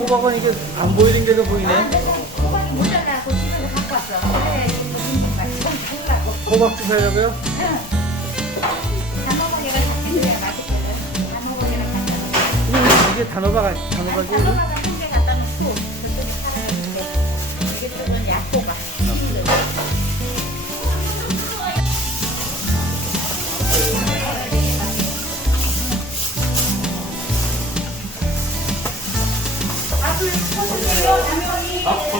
호박은 이게 안 보이는 게도 보이네. 모자라고 집에서 갖고 왔어. 달라고. 호박 주세요고요? 단호박이랑 같이 그래야 맛있거든. 단호박이랑 같이. 이게 단호박, 단호박이. 단호박은 안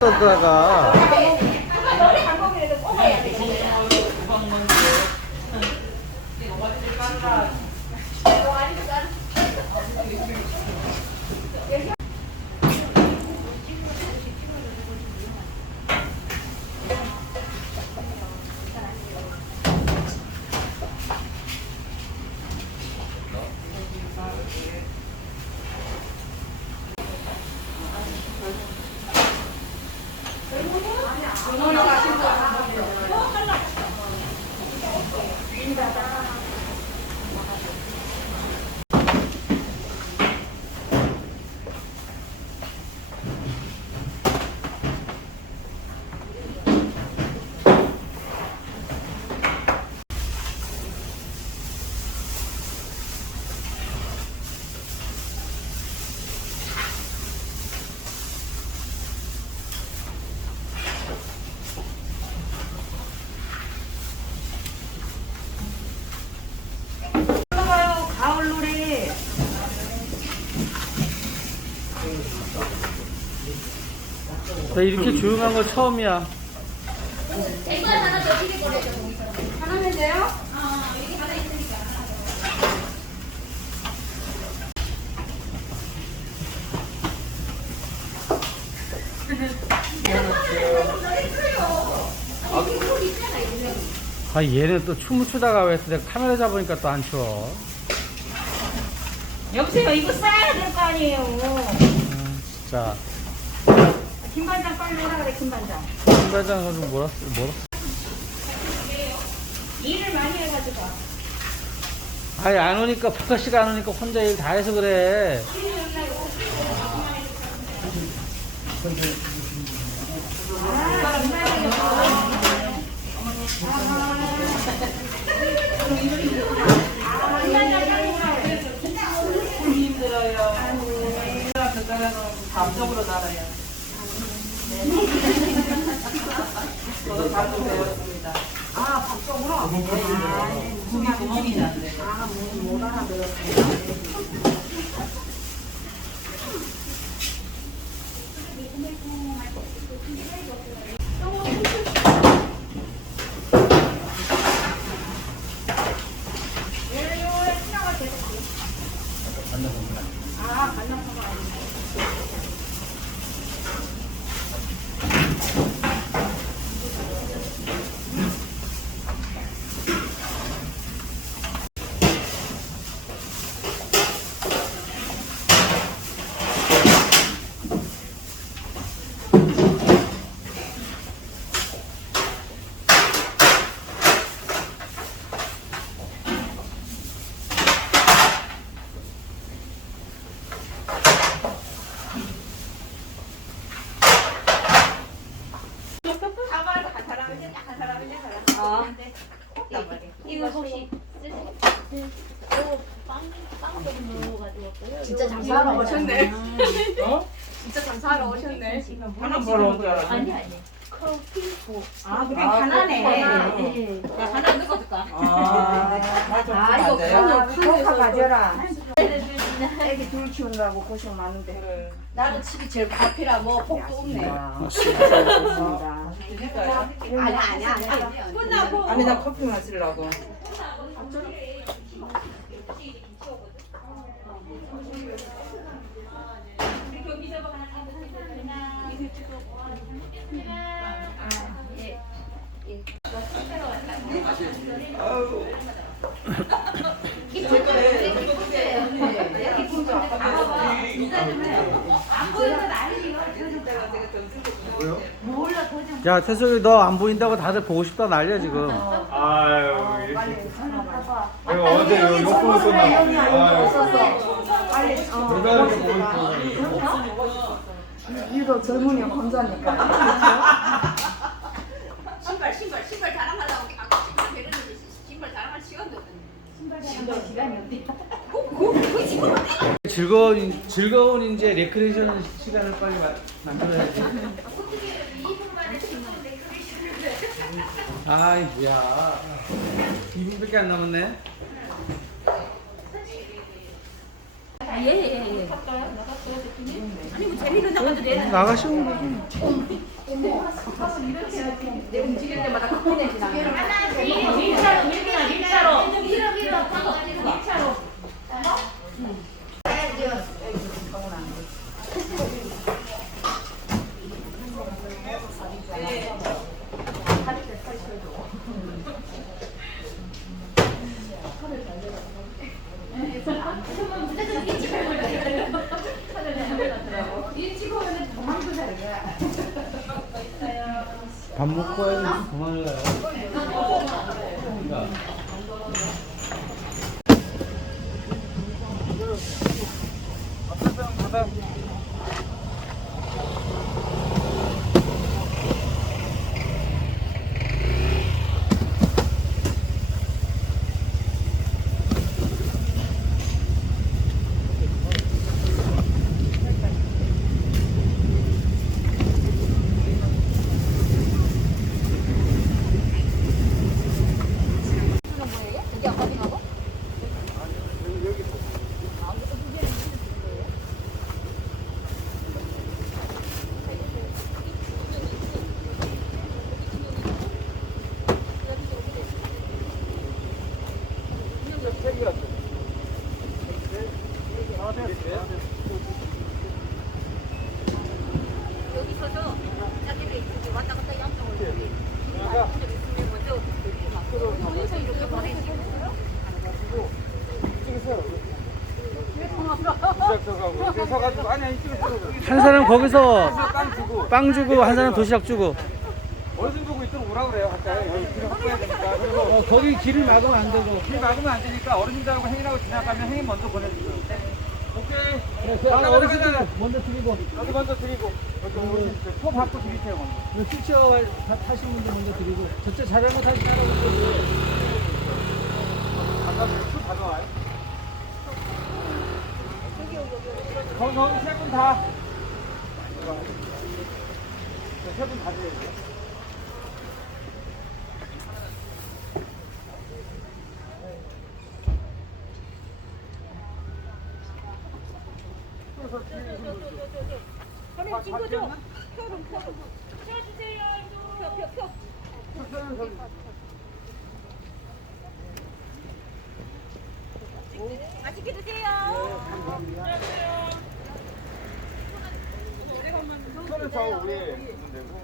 다가 나 이렇게 조용한 거 처음이야. 하나. 하나면 돼요? 아 얘는 또 춤을 추다가 왜 내가 카메라 잡으니까 또 안 추워. 여보세요, 이거 싸야 될 거 아니에요. 음, 진짜. 김반장 빨리 오라 그래, 김반장. 신발장 좀 뭐라 뭐라. 일을 많이 해가지고. 아니 안 오니까 포카 씨가 안 오니까 혼자 일 다 해서 그래. 감정으로 살아요. 저도 감정 배웠습니다. 아, 감정으로? 구이 구멍이 났네. 이거 혹시 진짜 장사하러 오셨네. 진짜 장사하러 오셨네. 하나 벌어 온 거야. 아니 아니. 아, 그래, 가난해. 하나 넣어 줄까? 아, 아, 이거 칸을, 칸을 가져라. 애기 둘 키우느라고 고생 많은데. 그래. 나는 집이 제일 가피라 뭐 복도 없네. 아니 아니 아니 아니. 끝나고. 아니 나 커피 마시려고. 야 태석이 너 안 보인다고 다들 보고 싶다 난리야 지금. 아유, 이렇게. 내가 어제 이거 보고 있었나? 아유, 빨리 어, 내가 이렇게 보고 있어. 유도 젊은이 건자니까. 신발 신발 신발 자랑하려고 아까 신발 내렸는데 신발 자랑할 시간도 없는데. 신발 시간이 없네. 즐거운 즐거운 이제 레크레이션 시간을 빨리 마, 만들어야지. 아이 뭐야. 2분밖에 안 남았네. 예예 예. 아니 뭐 재미는 나가도 돼. 나가시면 되지. 밀차로 밀기나 밀차로. 밀어 밀어 밀차로. 밥 먹고 와야지 그만을 가요. 그러니까. 여기서도 자기들이 이렇게 왔다 갔다 양쪽을 이렇게 먼저 보내서 이렇게 보내시고 한 사람 거기서 빵 주고 빵 주고 한 사람 도시락 주고 어르신 보고 이쪽으로 오라 그래요. 가까이 여기 길을 확보해야 되니까. 그리고 어, 거기 길을 막으면 안 되고 길 막으면 안 되니까 어르신들하고 행인하고 지나가면 행인 먼저 보내주세요. 오케이. 그래, 그 가자, 어르신들. 먼저 드리고 여기 먼저 드리고 오르신 포 받고 드리세요 먼저. 휠체어 타- 타신 분들 먼저 드리고 저쪽 자전거 타신 할아버지 아까 술 가져와요. 거기 세분 다. 세분 다 드려요. 그럼 친구죠? 표rum 표rum. 채워주세요. 표 표, 표. 맛있게 드세요. 손은 저 위에 있으면 되고.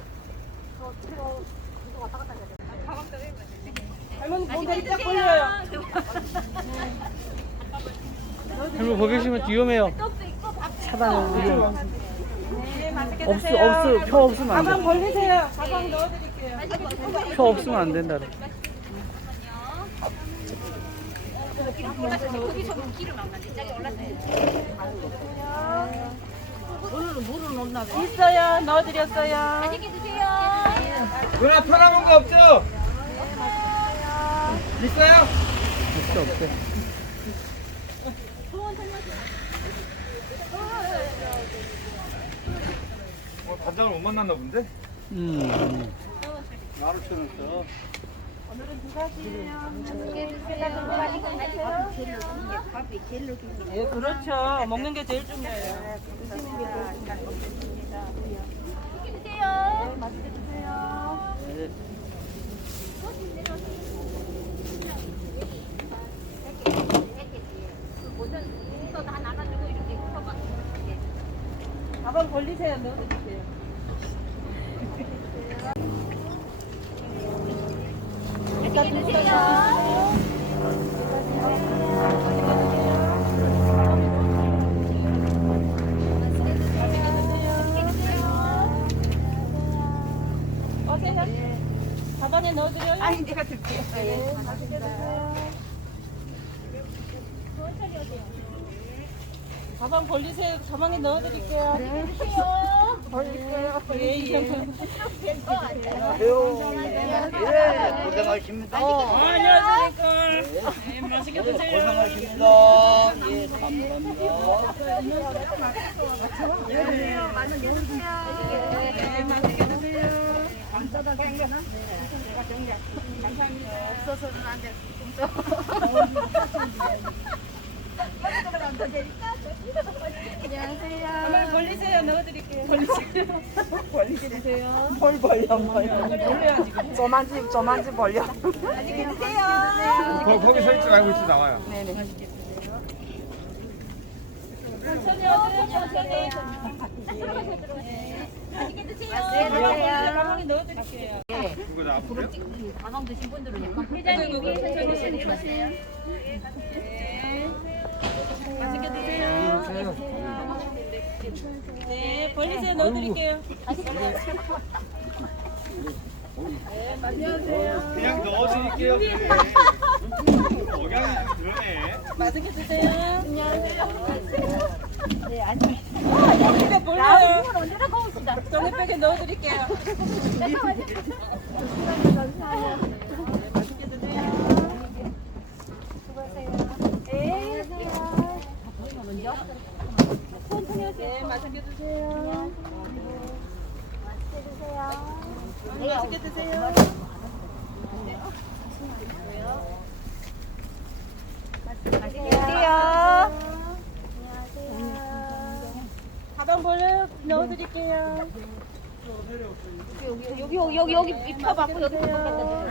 할머니 몸다리 딱 걸려요. 할머니 거기 계시면 위험해요 차단은 위험 네, 맛있게 없, 드세요. 없, 표 없으면 안 가방 돼. 벌리세요. 가방 넣어드릴게요. 표 없으면 안 된다. 그래. 거기 좀 길을 막는데 짝이 올랐어요. 있어요. 넣어드렸어요. 맛있게 드세요. 누나 편한 거 없죠? 있어요? 없어 없어. 어, 반장을 못 만났나 본데? 음. 나를 쳐놨어. 예, 그렇죠. 먹는 게 제일 중요해요. 네. 다 나눠주고 이렇게 커봐. 가방 벌리세요. 넣어드릴게요. 맛있게 드세요. 가방에 넣어드려요. 아니, 내가 들게요. 가방 벌리세요. 가방에 넣어드릴게요. 네. 벌릴게요. 예, 예. 고생하십니다. 안녕하십니까. 네, 맛있게 드세요. 고생하십니다. 예, 감사합니다. 네, 맛있게 드세요. 가방 벌리세요. 넣어드릴게요. 벌리세요. 벌리게 드세요. 뭘 벌려 뭘 벌려야지. 저만지 저만지 벌려 거, 거기 서 있지 말고 있지 나와요. 천천히 오세요. 천천히. 맛있게 드세요. 가방에 넣어드릴게요. 이거 나 앞으로? 가방 드신 분들은 약간 회장님 위에서 천천히 마세요. 맛있게 드세요. 네, 벌리세요. 넣어드릴게요. 그냥 넣어드릴게요. 좀 그러네. 맛있게 드세요. 네, 아니. 입에 벌려요. 언제나 고맙습니다. 종이백에 넣어드릴게요. 네, 맛있게 드세요. 네, 맛있게 드세요. 네, 맛있게 드세요. 맛있게 드세요. 가방 벌려 넣어드릴게요. 여기 여기 여기 여기 입혀 받고 여기 덮겠다.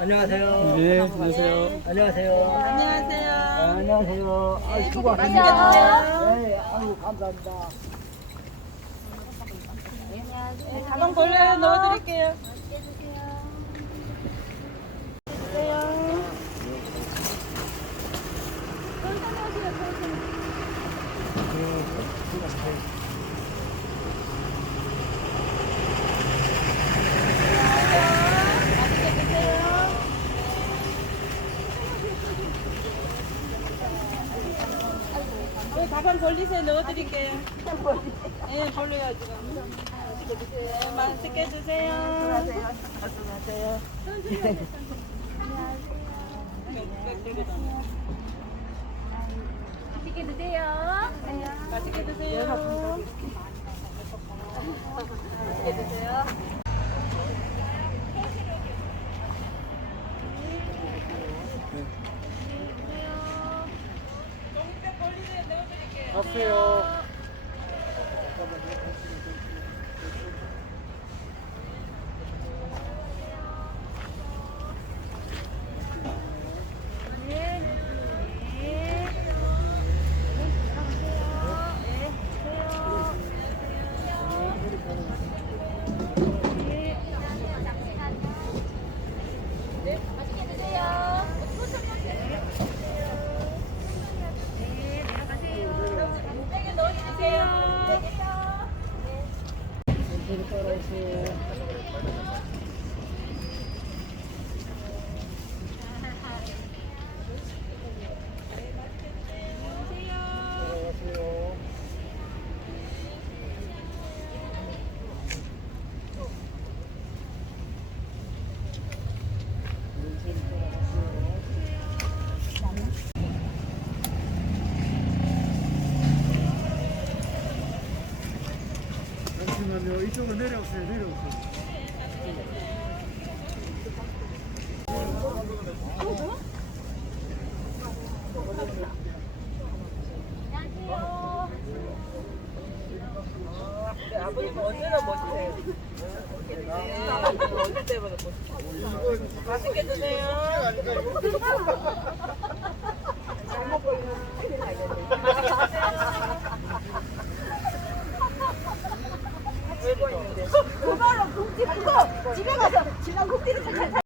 안녕하세요. 네, 안녕하세요. 안녕하세요. 안녕하세요. 안녕하세요. 아, 맛있게 수고하십니다. 드세요. 네, 아유, 감사합니다. 네, 가방 벌려 넣어드릴게요. 벌리세요. 넣어드릴게요. 예, 벌려요 지금. 네, 맛있게 드세요. 말씀하세요. 맛있게 드세요. 맛있게 드세요. 맛있게 드세요. 잠시만요. 이쪽으로 내려오세요. 내려오세요.